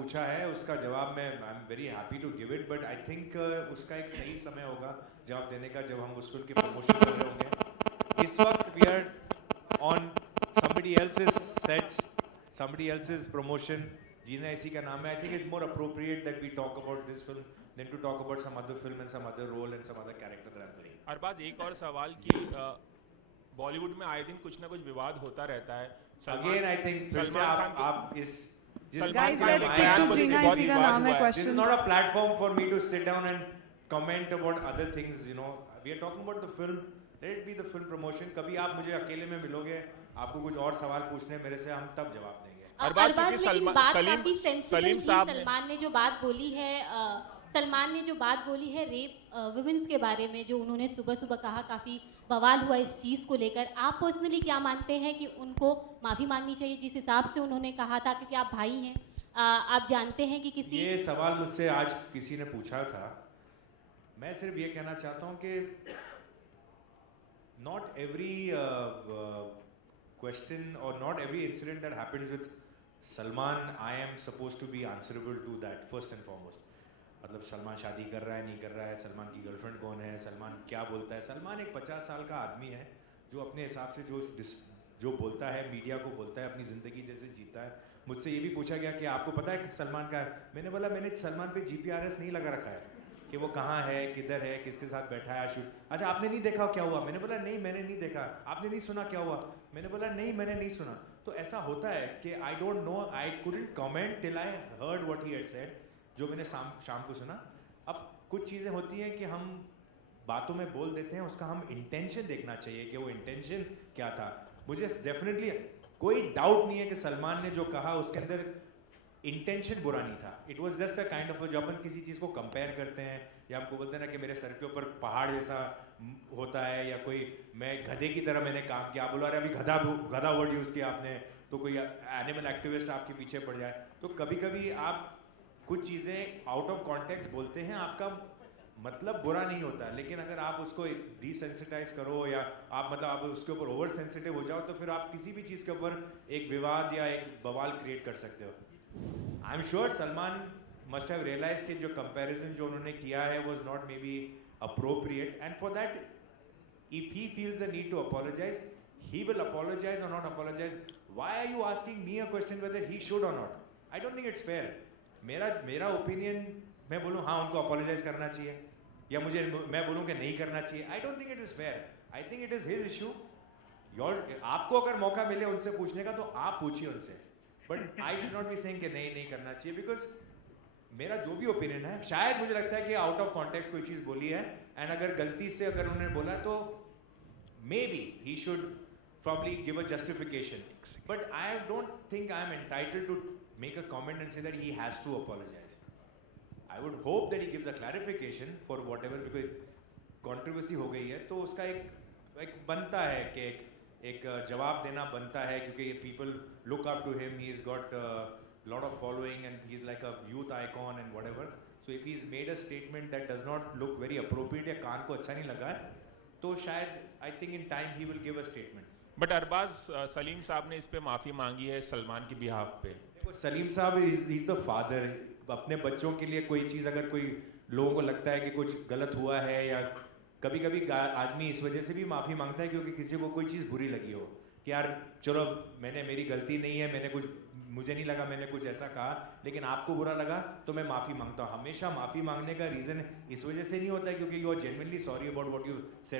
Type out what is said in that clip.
पूछा है उसका जवाब मैं I am very happy to give it, but I think उसका एक सही समय होगा जवाब देने का जब हम उस फिल्म की प्रमोशन कर रहे होंगे। इस वक्त we are on somebody else's sets, somebody else's promotion. जीना इसी का नाम है. I think it's more appropriate that we talk about this film than to talk about some other film and some other role and some other character that I'm playing. Arbaaz, एक और सवाल कि बॉलीवुड में आए दिन कुछ ना कुछ विवाद होता रहता है। Again, I think फिर से आप इस Guys, let's stick to Jeena इसी का नाम है This is questions. not a platform for me to sit down and comment about other things. You know, we are talking about the film. Let it be the film promotion. कभी आप मुझे अकेले में मिलोगे, आपको कुछ और सवाल पूछने मेरे से, हम तब जवाब देंगे। अरबाज, क्योंकि सलीम साहब सलमान ने जो बात बोली है, सलमान ने जो बात बोली है रेप वुमेन्स के बारे में, जो उन्होंने सुबह सुबह कहा, काफ़ी बवाल हुआ इस चीज़ को लेकर। आप पर्सनली क्या मानते हैं कि उनको माफ़ी मांगनी चाहिए जिस हिसाब से उन्होंने कहा था, क्योंकि आप भाई हैं, आप जानते हैं कि किसी ये सवाल मुझसे आज किसी ने पूछा था। मैं सिर्फ ये कहना चाहता हूँ कि not every question or not every incident that happens with Salman, I am supposed to be answerable to that first and foremost. मतलब सलमान शादी कर रहा है नहीं कर रहा है, सलमान की गर्लफ्रेंड कौन है, सलमान क्या बोलता है। सलमान एक 50 साल का आदमी है जो अपने हिसाब से जो बोलता है, मीडिया को बोलता है, अपनी ज़िंदगी जैसे जीता है। मुझसे ये भी पूछा गया कि आपको पता है कि सलमान का है। मैंने बोला मैंने सलमान पे GPRS नहीं लगा रखा है कि वो कहाँ है, किधर है, किसके साथ बैठा है शूट। अच्छा, आपने नहीं देखा क्या हुआ? मैंने बोला नहीं मैंने नहीं देखा। आपने नहीं सुना क्या हुआ? मैंने बोला नहीं मैंने नहीं सुना। तो ऐसा होता है कि I don't know, I couldn't comment till I heard what he had said, जो मैंने शाम को सुना। अब कुछ चीज़ें होती हैं कि हम बातों में बोल देते हैं, उसका हम इंटेंशन देखना चाहिए कि वो इंटेंशन क्या था। मुझे डेफिनेटली कोई डाउट नहीं है कि सलमान ने जो कहा उसके अंदर इंटेंशन बुरा नहीं था। It was just a kind of, जब अपन किसी चीज़ को कंपेयर करते हैं या हमको बोलते हैं ना कि मेरे सर के ऊपर पहाड़ जैसा होता है, या कोई मैं गधे की तरह मैंने काम किया, आप बोलो अरे अभी गधा वर्ड यूज़ किया आपने, तो कोई एनिमल एक्टिविस्ट आपके पीछे पड़ जाए। तो कभी कभी आप कुछ चीज़ें आउट ऑफ कॉन्टेक्स्ट बोलते हैं, आपका मतलब बुरा नहीं होता, लेकिन अगर आप उसको डिसेंसिटाइज करो या आप मतलब आप उसके ऊपर ओवर सेंसिटिव हो जाओ, तो फिर आप किसी भी चीज़ के ऊपर एक विवाद या एक बवाल क्रिएट कर सकते हो। I am sure Salman must have realize कि जो कंपैरिजन जो उन्होंने किया है was not maybe appropriate, and for that if he feels the need to apologize, he will apologize or not apologize. Why are you asking me a question whether he should or not? I don't think it's fair. मेरा opinion, मैं बोलूँ हाँ उनको apologise करना चाहिए, या मैं बोलूँ कि नहीं करना चाहिए, I don't think it is fair. I think it is his issue. आपको अगर मौका मिले उनसे पूछने का तो आप पूछिए उनसे, but I should not be saying कि नहीं करना चाहिए, बिकॉज मेरा जो भी ओपिनियन है, शायद मुझे लगता है कि आउट ऑफ कॉन्टेक्स्ट कोई चीज़ बोली है, एंड अगर गलती से अगर उन्होंने बोला तो may be he should probably give a justification, but I don't think I am entitled to make a comment and say that he has to apologize. I would hope that he gives a clarification for whatever, because controversy हो गई है तो उसका एक बनता है कि एक जवाब देना बनता है, क्योंकि ये people look up to him, he's got a lot of following and he's like a youth icon and whatever. So if he's made a statement that does not look very appropriate या कान को अच्छा नहीं लगा है, तो शायद I think in time he will give a statement. But Arbaaz, Salim साहब ने इस पे माफ़ी मांगी है सलमान की बिहाफ पे। देखो सलीम साहब इज द फादर। अपने बच्चों के लिए कोई चीज़ अगर कोई लोगों को लगता है कि कुछ गलत हुआ है, या कभी कभी आदमी इस वजह से भी माफ़ी मांगता है क्योंकि किसी को कोई चीज़ बुरी लगी हो कि यार चलो मेरी गलती नहीं है, मुझे नहीं लगा मैंने कुछ ऐसा कहा, लेकिन आपको बुरा लगा तो मैं माफ़ी मांगता हूँ। हमेशा माफ़ी मांगने का रीज़न इस वजह से नहीं होता है क्योंकि you are genuinely sorry about what you said.